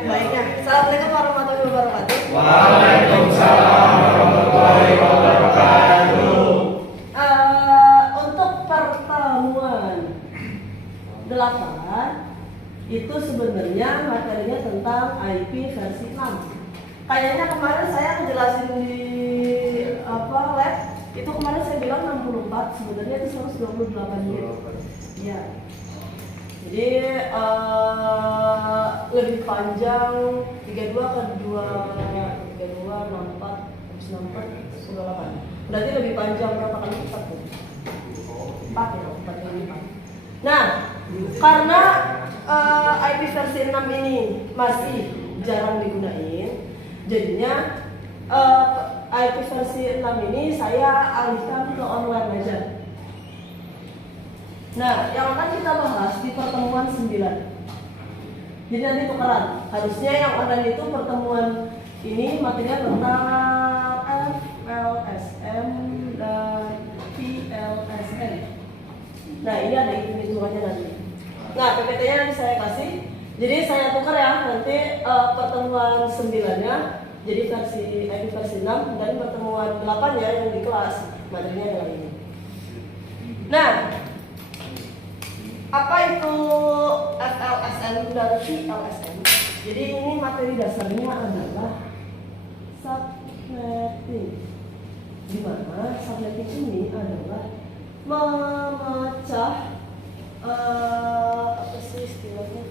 baiknya. Assalamualaikum warahmatullahi wabarakatuh. Waalaikumsalam warahmatullahi wabarakatuh. Untuk pertemuan 8 itu sebenarnya materinya tentang IP versi 6. Kayaknya kemarin saya ngejelasin di lab itu kemarin saya bilang 64, sebenarnya itu 128 menit. Ya. Jadi lebih panjang 32 ke 2 32 64 habis 64 98. Berarti lebih panjang berapa kali lipat tuh? 4 ya, 4 kali lipat. Nah, karena IP versi 6 ini masih jarang digunain, jadinya IP versi 6 ini saya alihkan ke online aja. Nah, yang akan kita bahas di pertemuan 9. Jadi nanti tukeran. Harusnya yang online itu pertemuan ini materinya tentang FLSM dan PLSM. Nah, ini ada hitung-hitungannya nanti. Nah, PPT-nya nanti saya kasih. Jadi saya tukar ya, nanti pertemuan 9-nya jadi IP versi 6 dan pertemuan 8 ya yang di kelas materinya adalah ini. Nah, apa itu FLSM dan PLSM? Jadi ini materi dasarnya adalah subnetting. Di mana subnetting ini adalah memecah apa sih istilahnya?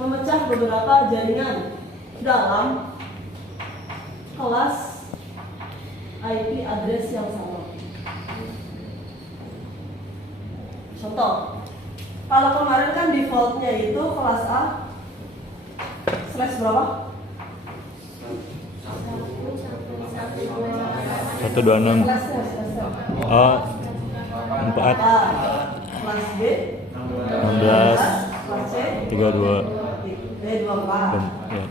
Memecah beberapa jaringan dalam kelas IP address yang sama. Contoh, kalau kemarin kan defaultnya itu kelas A slash berapa? 126. Oh, 4. Kelas B 16. kelas C 32. 24. Ya,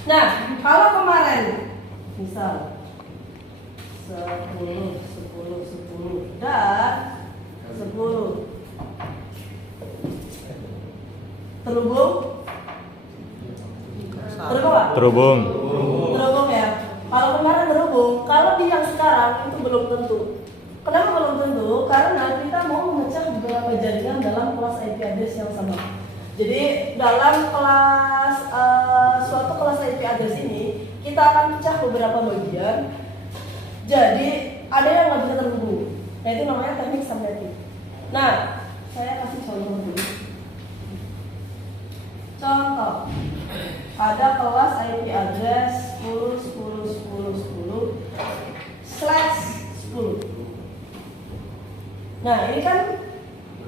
Nah, kalau kemarin misal 10 dan 10 terhubung nggak? terhubung. Terhubung ya. Kalau kemarin terhubung, kalau di yang sekarang itu belum tentu. Kenapa belum tentu? Karena kita mau memecah beberapa jaringan dalam kelas IP address yang sama. Jadi dalam kelas suatu kelas IP address ini kita akan pecah beberapa bagian. Jadi ada yang nggak bisa terhubung. Nah, itu namanya teknik subnetting. Nah, saya kasih contoh dulu. Contoh, ada kelas IP address 10.10.10.10/10. Nah, ini kan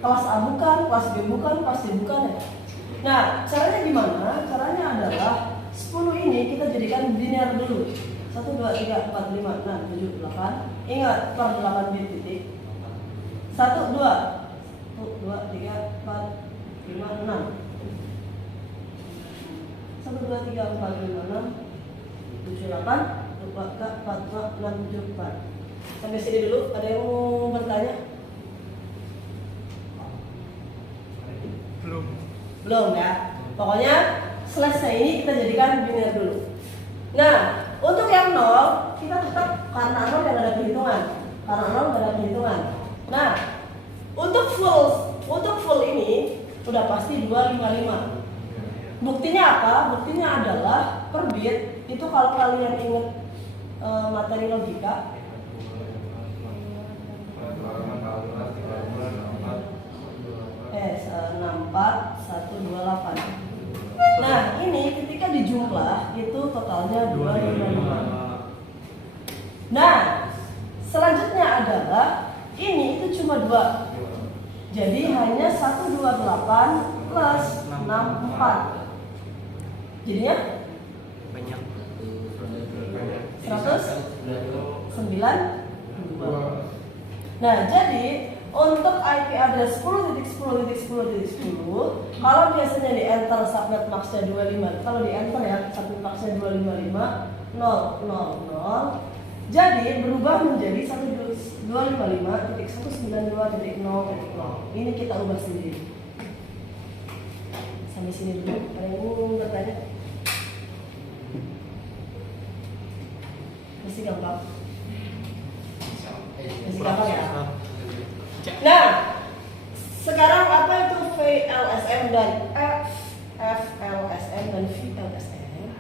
kelas A bukan, kelas B bukan, kelas C bukan ya. Nah, caranya gimana? Caranya adalah 10 ini kita jadikan linear dulu. 1, 2, 3, 4, 5, 6, 7, 8. Ingat, per 8 bit titik. 1, 2, 2, 3, 4, 5, 6. 1, 2, 3, 4, 5, 6, 7, 8, 4, 5, 6, 7, 4. Sampai sini dulu, ada yang mau bertanya? Belum ya. Pokoknya selesai ini kita jadikan linear dulu. Nah, untuk yang 0 kita tetap karena 0 yang ada perhitungan. Karena 0 nggak ada perhitungan. Nah, untuk full ini udah pasti 255. Buktinya apa? Buktinya adalah per bit itu kalau kalian ingat materi logika. S64 128. Nah, ini ketika dijumlah itu totalnya 255. Nah, selanjutnya adalah ini itu cuma 2. Jadi hanya 128 plus 64. Jadinya Banyak. 192. Nah, jadi untuk IP address 10.10.10.10, kalau biasanya di enter subnet maxnya 25, kalau di enter ya subnet maxnya 255 000, jadi berubah menjadi 1255.192.0.0. Ini kita ubah sendiri. Sampai sini dulu. Ada yang mau bertanya? Masih gampang? Masih gampang ya? Nah, sekarang apa itu VLSM dan FLSM dan VLSM?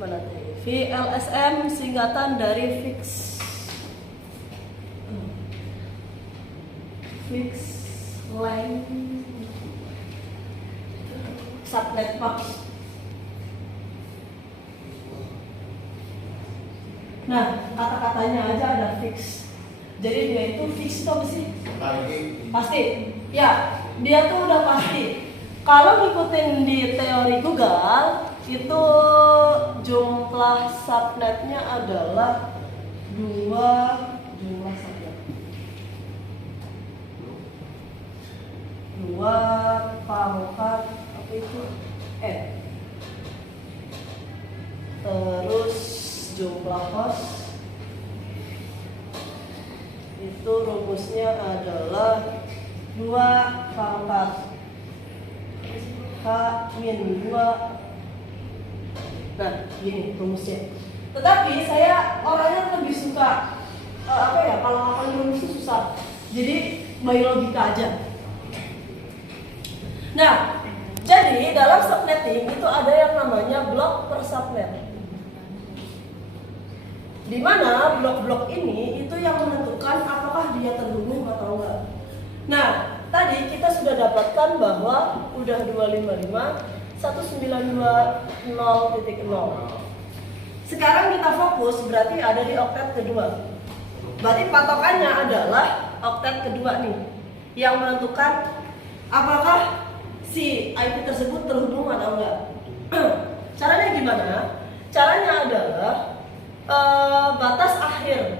Mana tadi? VLSM singkatan dari fixed length subnet max. Nah, kata-katanya aja ada fix. Jadi dia itu fix itu apa sih? Pasti. Ya, dia tuh udah pasti. Kalau ngikutin di teori Google, itu jumlah subnetnya adalah 2 jumlah subnet. 2 pangkat apa itu? N. Terus jumlah host itu rumusnya adalah 2 pangkat H-2. Nah, gini rumusnya. Tetapi saya orangnya lebih suka kalau ngapalin rumus itu susah. Jadi by logika aja. Nah, jadi dalam subnetting itu ada yang namanya blok per subnet. Di mana blok-blok ini itu yang menentukan apakah dia terhubung atau enggak. Nah, tadi kita sudah dapatkan bahwa udah 255 1920.0. Sekarang kita fokus berarti ada di oktet kedua. Berarti patokannya adalah oktet kedua nih yang menentukan apakah si IP tersebut terhubung atau enggak. Caranya gimana? Caranya adalah batas akhir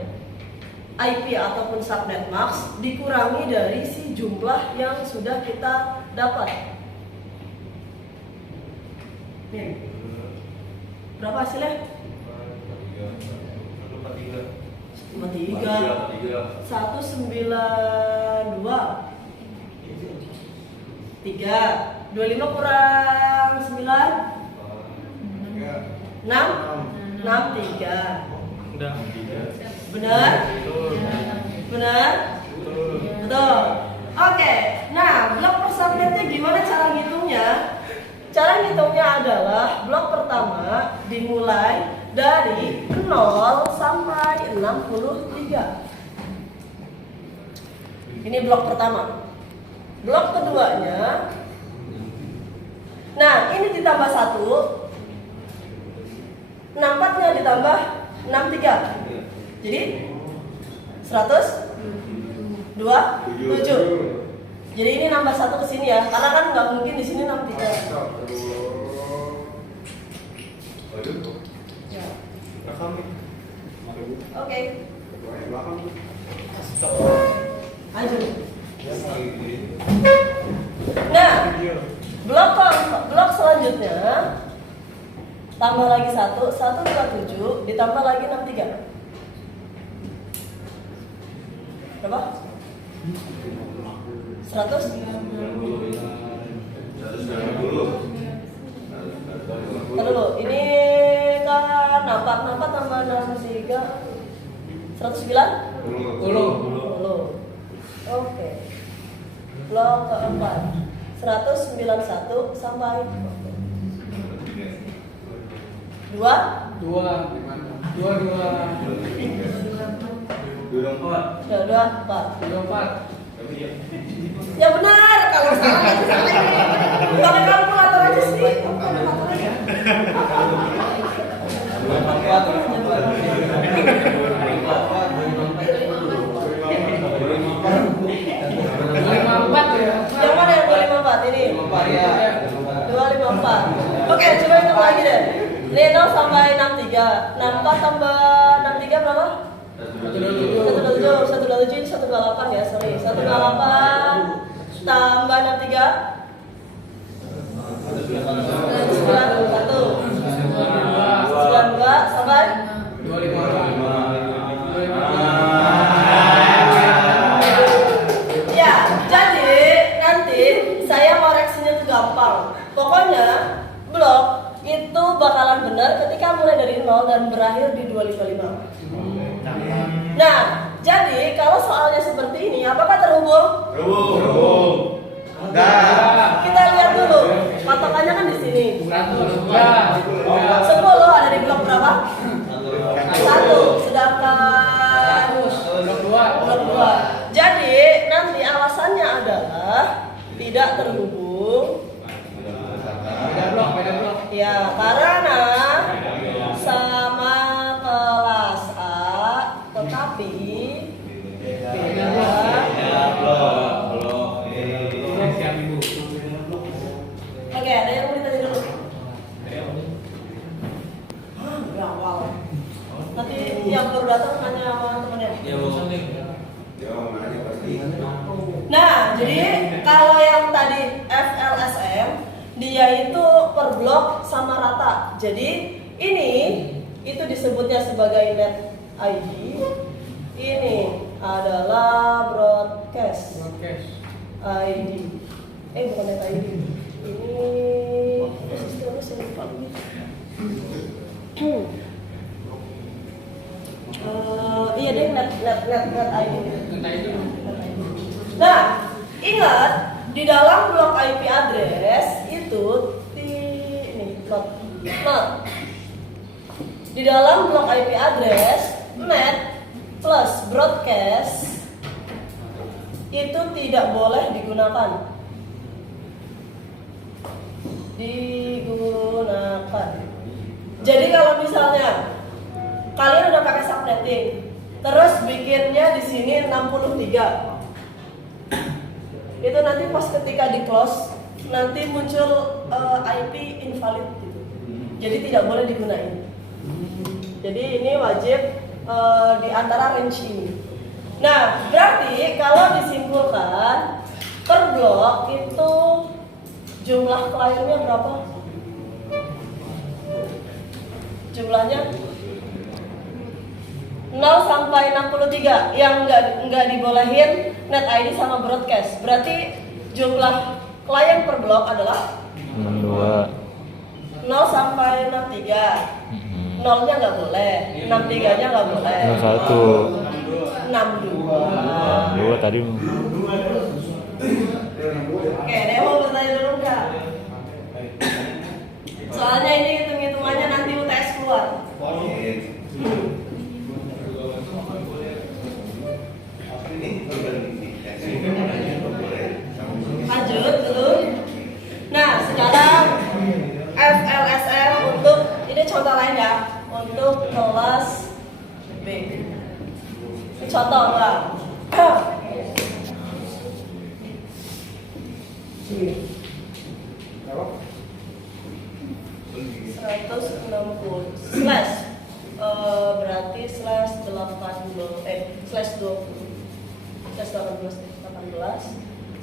IP ataupun subnet max dikurangi dari si jumlah yang sudah kita dapat. Nih. Berapa hasilnya? 192 3 25 kurang 9 6 3. Benar? Benar? Betul. Oke. Nah, blok per subnetnya gimana cara ngitungnya? Cara ngitungnya adalah blok pertama dimulai dari 0 sampai 63. Ini blok pertama. Blok keduanya, nah ini ditambah 1, 64-nya ditambah 63. Jadi 127. Jadi ini nambah 1 ke sini ya, karena kan nggak mungkin di sini 63. Ya. Oke. Lanjut. Nah, blok selanjutnya tambah lagi 127 ditambah lagi 63. Berapa? 100? Dulu, ini kan 4 tambah 63 109? Oke. Blok keempat 191 sampai 2 Ya benar, kalau salah nanti salah. Pakai kalkulator aja sih. Kalkulator aja. 254 ya. Yang mana yang 254 ini? 254. Oke, coba hitung lagi deh. 0 sampai 63. 64 tambah 63 berapa? 127 128 ya, sorry. 128 tambah 63 92 sampai 255. Ya, jadi nanti saya koreksinya tuh gampang. Pokoknya blok itu bakalan benar ketika mulai dari 0 dan berakhir di 255. Nah, jadi kalau soalnya seperti ini, apakah terhubung? Terhubung. Enggak. Kita lihat dulu. Patokannya kan di sini. 10 ada di blok berapa? 1. Sedangkan blok 2. Jadi nanti alasannya adalah tidak terhubung. Beda blok. Ya, karena sama kelas A, tetapi beda. Oke, ada yang mau ditanya dulu? Ya, wow. Nanti yang baru datang tanya sama temennya. Nah, jadi kalau yang tadi FLSM dia itu per blok sama rata. Jadi ini itu disebutnya sebagai net ID. Ini adalah broadcast ID. Bukan net ID. Ini sistemnya saya lupa lagi. Iya deh net ID. Nah, ingat di dalam blok IP address itu di dalam blok IP address net plus broadcast itu tidak boleh digunakan. Jadi kalau misalnya kalian udah pakai subnetting, terus bikinnya di sini 63. Itu nanti pas ketika di close nanti muncul IP invalid gitu. Jadi tidak boleh digunain. Jadi ini wajib di antara range ini. Nah, berarti kalau disimpulkan per blok itu jumlah kliennya berapa? Jumlahnya 0 sampai 63 yang nggak dibolehin net ID sama broadcast. Berarti jumlah klien per blok adalah 62. 0 sampai 63. 0-nya nggak boleh, 63-nya nggak boleh. 61. 62. 2 tadi. Oke, ada yang mau bertanya dulu nggak? Soalnya ini hitung-hitungannya nanti UTS keluar. Lanjut dulu. Nah, sekarang FLSM untuk ini contoh lain ya, untuk kelas B. Ini contoh enggak? 160 slash berarti slash 80 slash 20 slash 18 161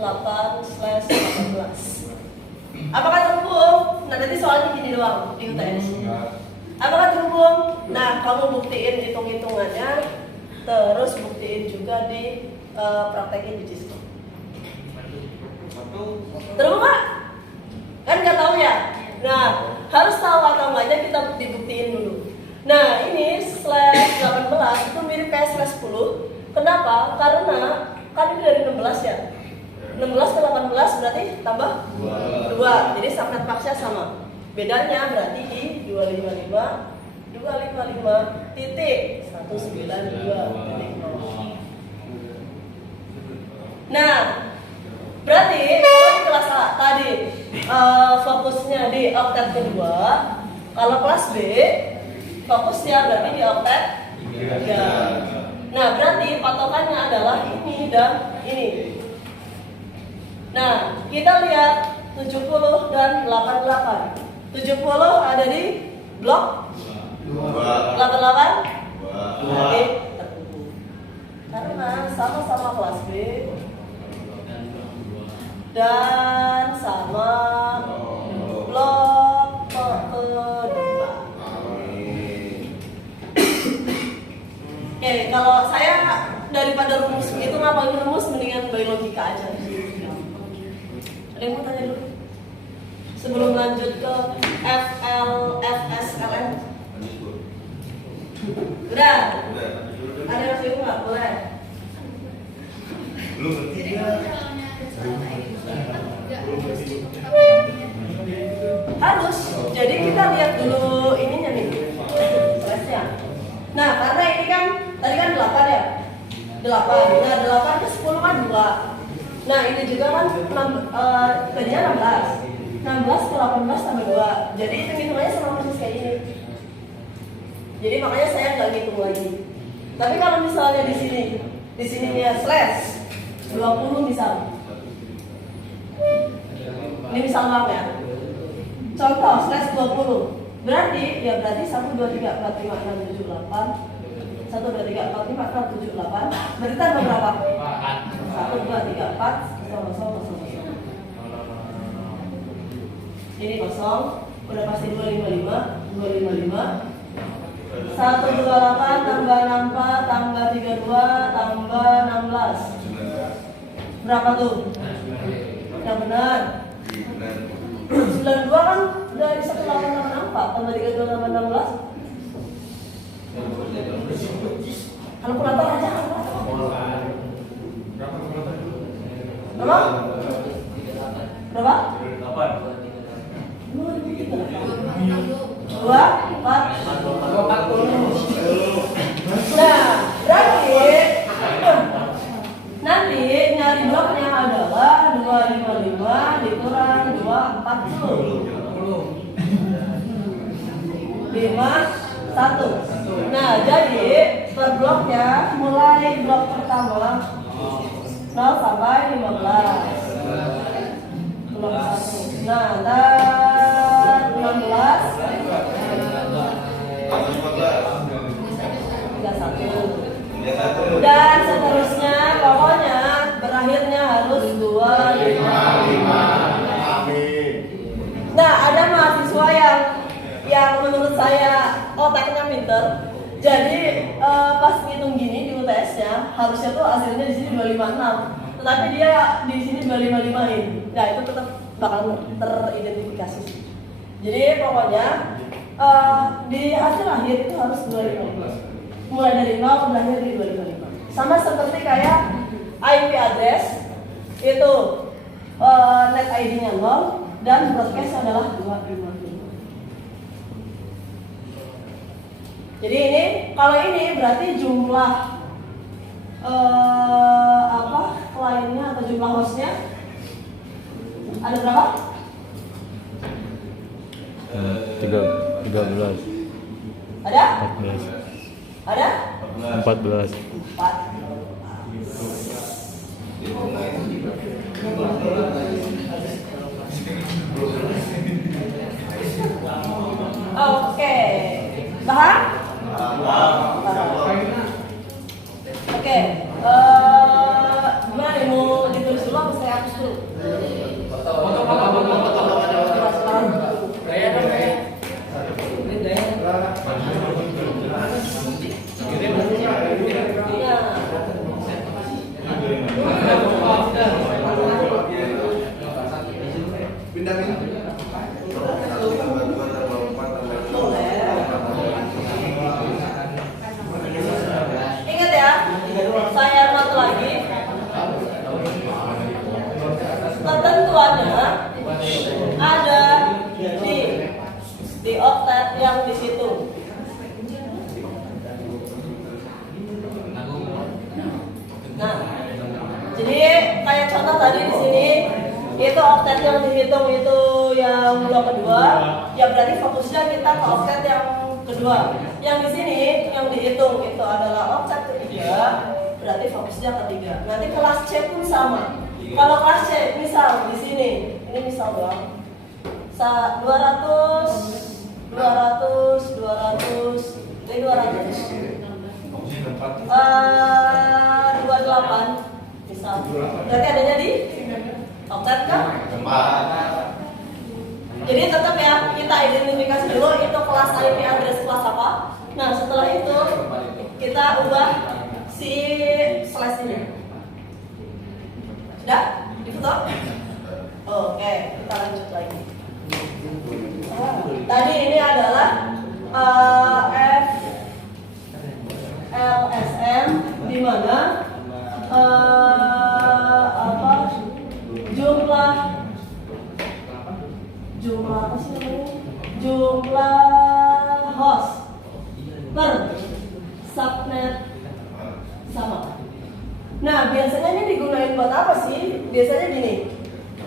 8 slash 18. Apakah terhubung? Nah, nanti soalnya gini doang di UTS. Apakah terhubung? Nah, kamu buktiin hitung-hitungannya, terus buktiin juga di praktekin di Cisco. Terhubung nggak? Kan nggak tahu ya? Nah, harus tahu atau enggaknya kita dibuktiin dulu. Nah, ini slash 18 itu mirip kayak slash 10. Kenapa? Karena kan ini dari 16 ya. 16 ke 18 berarti tambah 2. Jadi subnet max-nya sama. Bedanya berarti di 255 titik 192.0. Nah, berarti kalau di kelas A tadi fokusnya di oktet kedua, kalau kelas B fokusnya berarti di oktet 3. Nah, berarti patokannya adalah ini dan ini. Nah, kita lihat 70 dan 88. 70 ada di blok 88 berarti terhubung. Karena sama-sama kelas B dan sama blok kedua. Oke, kalau saya daripada rumus itu ngapain rumus, mendingan by logika aja. Ada yang mau tanya dulu? Sebelum lanjut ke FL, FS, LN. Udah? Ada yang bingung nggak? Boleh. Belum ngerti. Harus. Jadi kita lihat dulu ininya nih, flashnya. Nah, karena ini kan tadi kan 8 ya, 8. Nah, 8 ke 10 kan 2. Nah, ini juga kan tadinya 16. 16 ke 18 tambah 2. Jadi hitungannya sama persis kayak ini. Jadi makanya saya nggak ngitung lagi. Tapi kalau misalnya di sini dia slash 20 misal. Ini misal banget ya. Contoh slash 20. Berarti 1 2 3 4 5 6 7 8. 1 2 3 4 5 6 7 8. Berarti tambah berapa? 1 2 3 4 0. Ini kosong, udah pasti 255. 128 tambah 64 tambah 32 tambah 16. Berapa tuh? Yang benar. 92 kan dari 1884 tambah 32 tambah 16. Kalkulator aja. Berapa? Berapa? 2, 4. Nah, berarti nanti nyari bloknya adalah 255 dikurang 240. 51. Nah, jadi per bloknya mulai blok pertama 0 sampai 15. Blok 1. Nah, dan 16 31. Dan seterusnya, pokoknya berakhirnya harus 255. Nah, ada mahasiswa yang menurut saya otaknya pinter. Jadi pas ngitung gini di UTS-nya harusnya tuh hasilnya di sini 256. Tetapi dia di sini 255-in. Nah, itu tetap bakal teridentifikasi. Jadi pokoknya di hasil akhir itu harus 255. Mulai dari 0 berakhir di 255. Sama seperti kayak IP address itu net ID-nya 0 dan broadcast adalah 255. Jadi ini kalau ini berarti jumlah kliennya atau jumlah hostnya ada berapa? 13. Ada? 14. Ada? 14. 4. Oke. Paham? Oke. Gimana nih, mau ditulis dulu atau saya hapus dulu? Ingat ya, saya not lagi. Ketentuannya ada di oktet yang di situ. Nah, jadi kayak contoh tadi di sini itu oktet yang dihitung itu yang blok kedua, ya berarti fokusnya kita ke oktet yang kedua. Yang di sini yang dihitung itu adalah oktet ketiga, berarti fokusnya ketiga. Nanti kelas C pun sama. Kalau kelas C misal di sini, ini misal doang. 200, 28 misal. Berarti adanya di oktet kan? Jadi tetap ya, kita identifikasi dulu itu kelas IP address kelas apa. Nah, setelah itu kita ubah si slash ini. Sudah? Difoto? Oke, kita lanjut lagi. Tadi ini adalah FLSM di mana jumlah apa sih namanya? Jumlah host per subnet sama. Nah, biasanya ini digunain buat apa sih? Biasanya gini,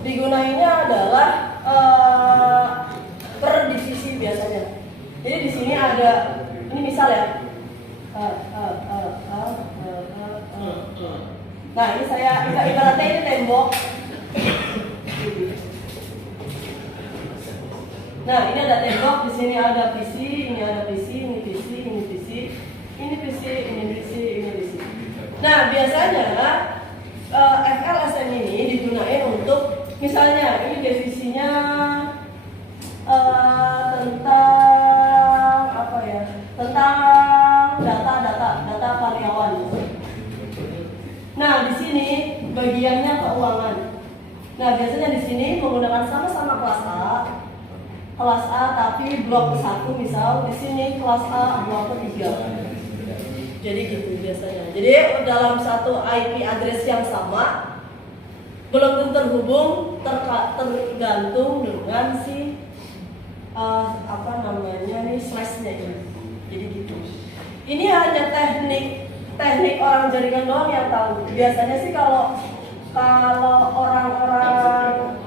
digunainnya adalah per divisi biasanya. Jadi di sini ada, ini misal ya. Nah, ini saya ibaratnya ini tembok. Nah, ini ada tembok, di sini ada PC, ini ada PC, ini PC, ini PC, ini PC, ini PC, ini PC. Nah, biasanya FLSM ini digunakan untuk, misalnya ini divisinya tentang apa ya? Tentang data karyawan. Nah, di sini bagiannya keuangan. Nah, biasanya di sini menggunakan sama-sama kelas A tapi blok ke-1 misal, di sini kelas A blok ke-3. Jadi gitu biasanya. Jadi dalam satu IP address yang sama belum tentu terhubung, tergantung dengan si apa namanya nih slashnya ini. Jadi gitu. Ini hanya teknik orang jaringan doang yang tahu. Biasanya sih kalau orang-orang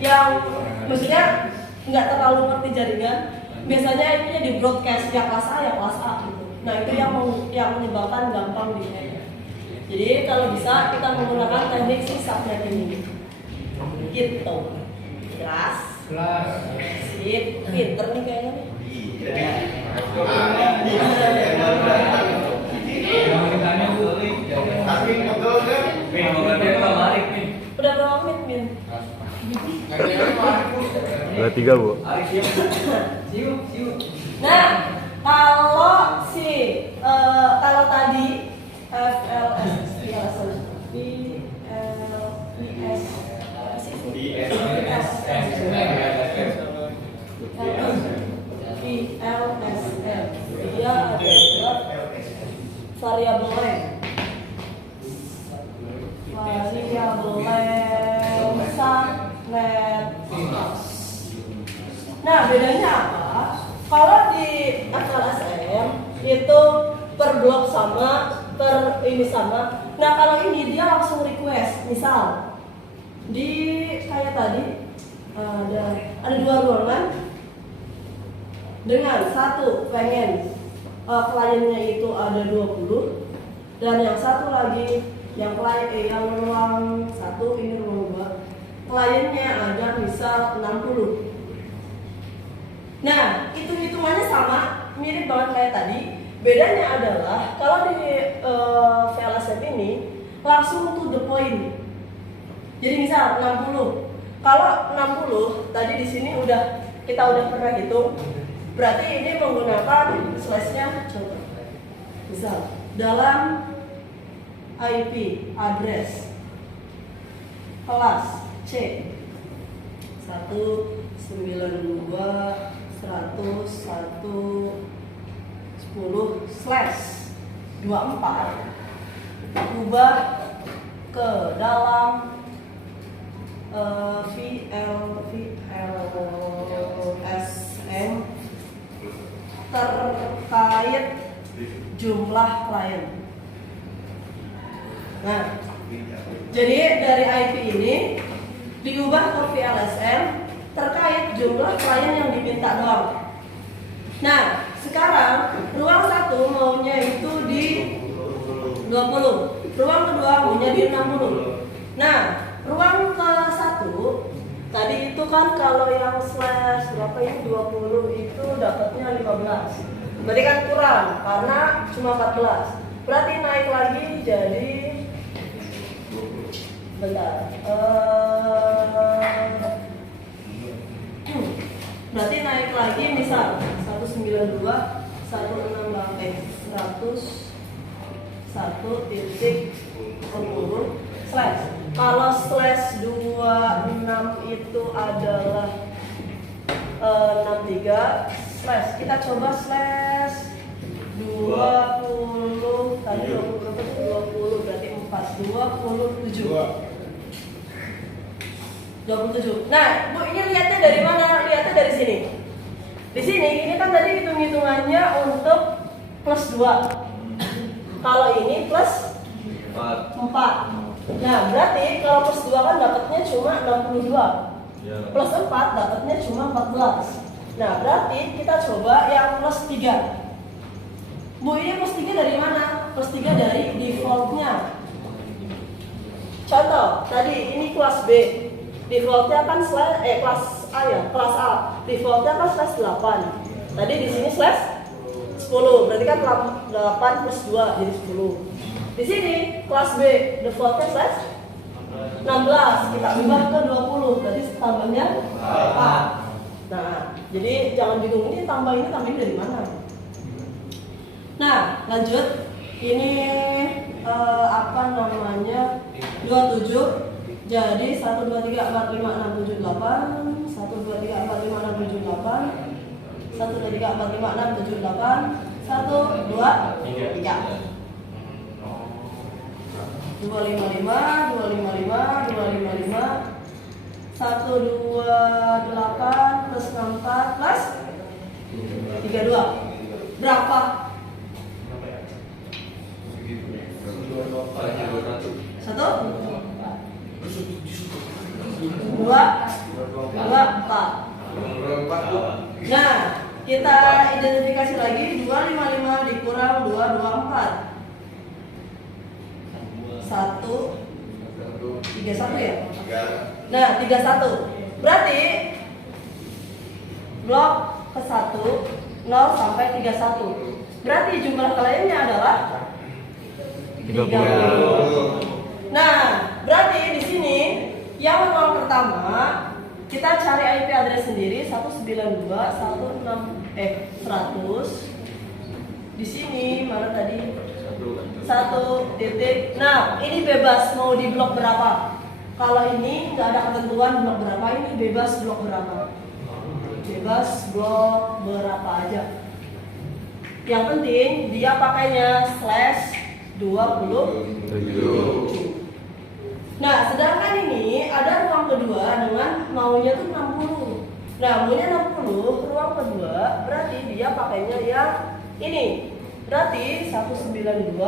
yang maksudnya nggak terlalu ngerti jaringan, biasanya itunya di broadcast ya kelas A gitu. Nah, itu yang menyebabkan gampang di hack. Jadi kalau bisa kita menggunakan teknik si subnet ini. Gitu. Jelas? Sip, pinter nih kayaknya nih. Udah berapa menit, Min? Udah 3, Bu. Nah, kalau tadi dia adalah variabel length. Subnet. Nah, bedanya apa? Kalau di FLSM itu per blok sama, per ini sama. Nah, kalau ini dia langsung request. Misal di kayak tadi ada 2 ruangan dengan satu pengen kliennya itu ada 20 dan yang satu lagi yang ruang 1 ini ruang 2 kliennya ada misal 60. Nah, hitungannya sama, mirip banget kayak tadi. Bedanya adalah kalau di VLSM ini langsung to the point. Jadi misal 60. Kalau 60 tadi di sini kita udah pernah hitung. Berarti ini menggunakan slashnya coba. Misal dalam IP address kelas C 192.110/24 ubah ke dalam VLSM terkait jumlah klien. Nah, jadi dari IP ini diubah ke VLSM terkait jumlah klien yang diminta doang. Nah, sekarang ruang 1 maunya itu di 20, ruang kedua maunya di 60. Nah, ruang ke-1 tadi itu kan kalau yang slash berapa ini 20 itu dapatnya 15. Berarti kan kurang karena cuma 14. Berarti naik lagi jadi berarti naik lagi misal 192, 168, 100, 168, 1.10 slash. Kalau slash 26 itu adalah 63 slash. Kita coba slash 20 tadi 20 berarti 4 27. Nah, Bu ini lihatnya dari mana? Lihatnya dari sini. Di sini ini kan tadi hitung-hitungannya untuk plus 2. Kalau ini plus 4. Nah, berarti kalau plus 2 kan dapatnya cuma 62. Plus 4 dapatnya cuma 14. Nah, berarti kita coba yang plus 3. Bu, ini plus 3 dari mana? Plus 3 dari defaultnya. Contoh, tadi ini kelas B. Defaultnya kan kelas A ya, kelas A. Defaultnya kan slash 8. Tadi di sini slash 10. Berarti kan 8 plus 2 jadi 10. Di sini kelas B defaultnya slash 16. Kita ubah ke 20. Berarti tambahnya 4. Nah, jadi jangan bingung ini tambah ini dari mana? Nah, lanjut. Ini 27. Jadi 1 2 3 4 5 6 7 8. 1 2 3 4 5 6 7 8. 1 2 3 4 5 6 7 8. 1 2 3. 255 255 255 128 plus 64 plus 32. Berapa? 1 2 4. Nah, kita identifikasi lagi 255 dikurang 224. 31 ya? Nah, 31. Berarti blok ke 1 0 sampai 31. Berarti jumlah kliennya adalah 30. Nah, berarti di sini yang ruang pertama kita cari IP address sendiri 192.168.100. Di sini mana tadi? 1 titik. Nah, ini bebas mau di blok berapa. Kalau ini nggak ada ketentuan blok berapa, ini bebas blok berapa. Bebas blok berapa aja. Yang penting dia pakainya slash 27. Nah, sedangkan ini ada ruang kedua dengan maunya tuh 60. Nah, maunya 60, ruang kedua berarti dia pakainya yang ini. Berarti 192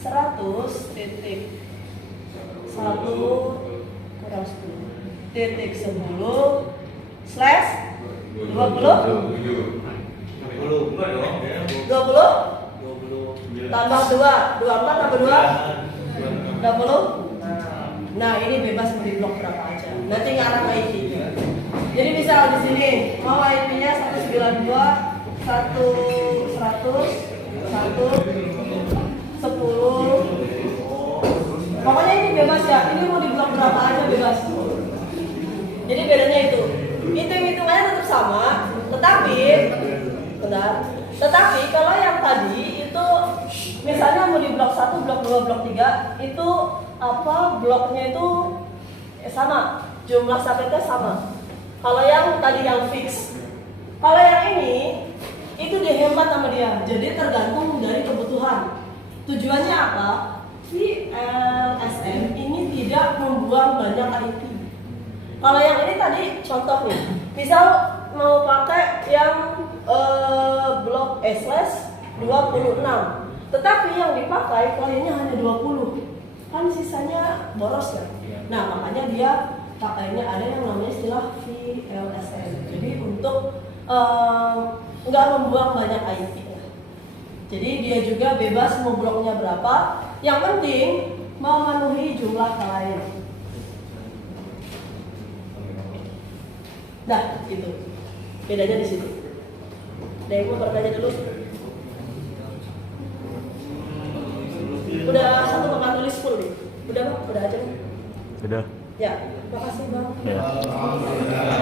100 titik 1 kurang 10 titik 10 slash 20 tambah 2 24 tambah 2 20. Nah, ini bebas mau di blok berapa aja. Nanti ngarang IP. Jadi misal di sini mau IP-nya 192 1 100 1 10. Pokoknya ini bebas ya. Ini mau di blok berapa aja bebas. Jadi bedanya itu. Hitung-hitungannya tetap sama, tetapi kalau yang tadi itu misalnya mau di blok 1, blok 2, blok 3 itu bloknya itu sama, jumlah sakitnya sama. Kalau yang tadi yang fix. Kalau yang ini itu dihemat sama dia, jadi tergantung dari kebutuhan. Tujuannya apa? Si LSM ini tidak membuang banyak IP. Kalau yang ini tadi contoh nih, misal mau pakai yang blok slash 26, tetapi yang dipakai kliennya hanya 20, kan sisanya boros ya. Nah, makanya dia pakainya ada yang namanya istilah VLSM. Jadi untuk nggak membuang banyak IP. Jadi dia juga bebas mau bloknya berapa, yang penting memenuhi jumlah klien. Nah, itu bedanya di situ. Ada yang mau bertanya dulu? Udah satu tempat tulis full nih. Udah Bang? Udah aja nih? Sudah. Ya, makasih Bang. Ya.